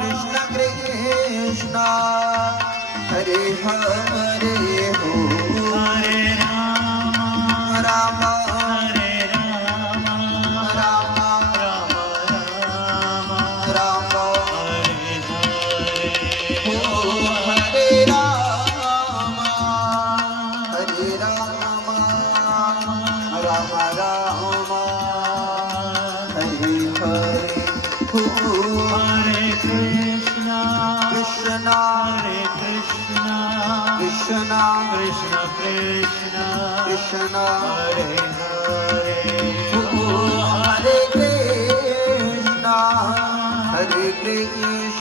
कृष्ण कृष्ण हरे हरे हो हरे राम राम हरे राम राम राम राम राम हरे हरे हो हरे राम हरे राम राम राम हरे हरे हो हरे कृष्णा कृष्ण हरे कृष्णा कृष्ण कृष्ण कृष्ण कृष्ण हरे हरे हरे कृष्ण हरे कृष्ण